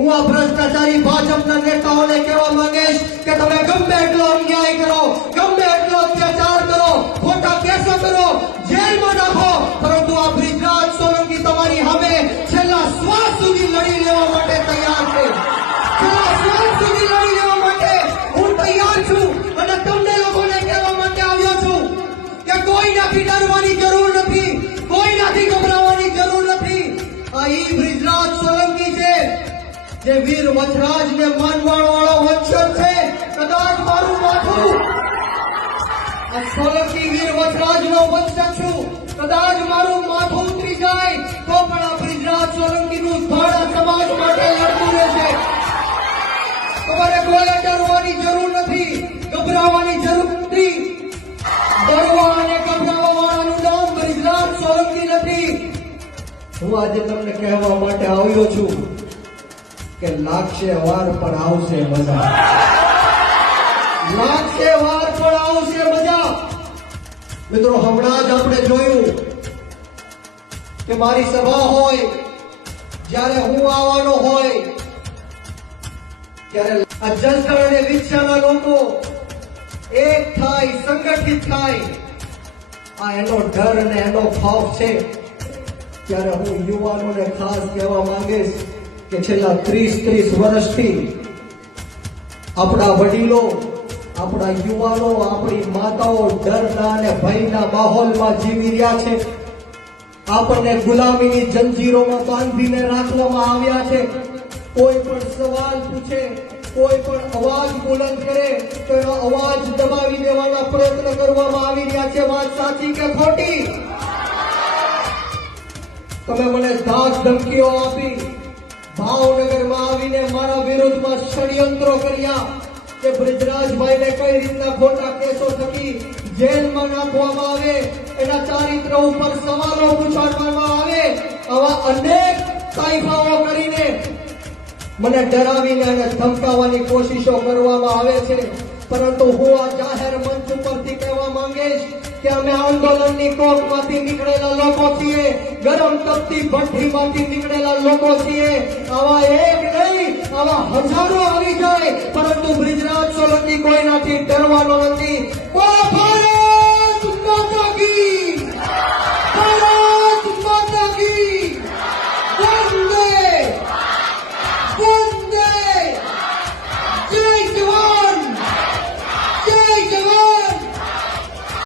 હું આ ભ્રષ્ટાચારી ભાજપના નેતાઓને કહેવા માંગીશ કે તમે ગમે એટલો અન્યાય કરો, ગમે એટલો અત્યાચાર કરો, ખોટા કેસો કરો, જેલમાં નાખો, પરંતુ આ બ્રિજરાજ સોલંકી તમારી સામે છેલ્લા શ્વાસ સુધી લડી લેવા માટે તૈયાર છે. છેલ્લા શ્વાસ સુધી લડી લેવા માટે હું તૈયાર છું. અને તમને લોકોને કહેવા માટે આવ્યો છું કે કોઈનાથી ડરવાની જરૂર નથી, કોઈનાથી ગભરાવાની જરૂર નથી. આ ઈ બ્રિજરાજ સોલંકી છે જે વીર વચરાજને માનવાણ વાળો વંશજ છે. કદાચ મારું માથું આ સોલંકી વીર વચરાજનો વંશજ છું, કદાચ મારું માથું ઉતરી જાય તો પણ આ બ્રિજરાજ સોલંકીનું ધડ આ સમાજ માટે લડતું રહેશે. તમારે કોઈ ડરવાની જરૂર નથી, ગભરાવાની જરૂર નથી. ડરવા અને ગભરાવા વાળાનું નામ બ્રિજરાજ સોલંકી નથી. હું આજે તમને કહેવા માટે આવ્યો છું કે લાગશે વાર પણ આવશે મજા. લાગશે વાર પણ આવશે મજા. મિત્રો, હમણાં જ આપણે જોયું કે મારી સભા હોય, જ્યારે હું આવવાનો હોય ત્યારે આ જસદણ અને વિછિયાના લોકો એક થાય, સંગઠિત થાય. આ એનો ડર અને એનો ખોફ છે. ત્યારે હું યુવાનોને ખાસ કહેવા માંગીશ કે છેલ્લા 30 વર્ષથી આપણા વડીલો, આપણા યુવાનો, આપણી માતાઓ ડરના અને ભયના માહોલમાં જીવી રહ્યા છે. આપણને ગુલામીની જંજીરોમાં બાંધીને રાખવામાં આવ્યા છે. કોઈ પણ સવાલ પૂછે, કોઈ પણ અવાજ બુલંદ કરે તો એનો અવાજ દબાવી દેવાના પ્રયત્ન કરવામાં આવી રહ્યા છે. વાત સાચી કે ખોટી? તમે મને ધાક ધમકીઓ આપી, ભાવનગરમાં આવીને મારા વિરુદ્ધમાં ષડયંત્રો કર્યા કે બ્રિજરાજભાઈને કઈ રીતના ખોટા કેસો થકી જેલમાં નાખવામાં આવે, એના ચારિત્ર ઉપર સવાલો પૂછવામાં આવે. આવા અનેક સાઈફાઓ કરીને મને ડરાવીને અને ધમકાવવાની કોશિશો કરવામાં આવે છે. પરંતુ હું આ જાહેર મંચ ઉપરથી કહેવા માંગીશ કે અમે આંદોલનની કોકમાંથી નીકળેલા લોકો છીએ, ગરમ તપતી ભઠ્ઠીમાંથી નીકળેલા લોકો છીએ. આવા એક નહીં, આવા હજારો આવી જાય, પરંતુ બ્રિજરાજ સોલંકી કોઈનાથી ડરવાનો નથી.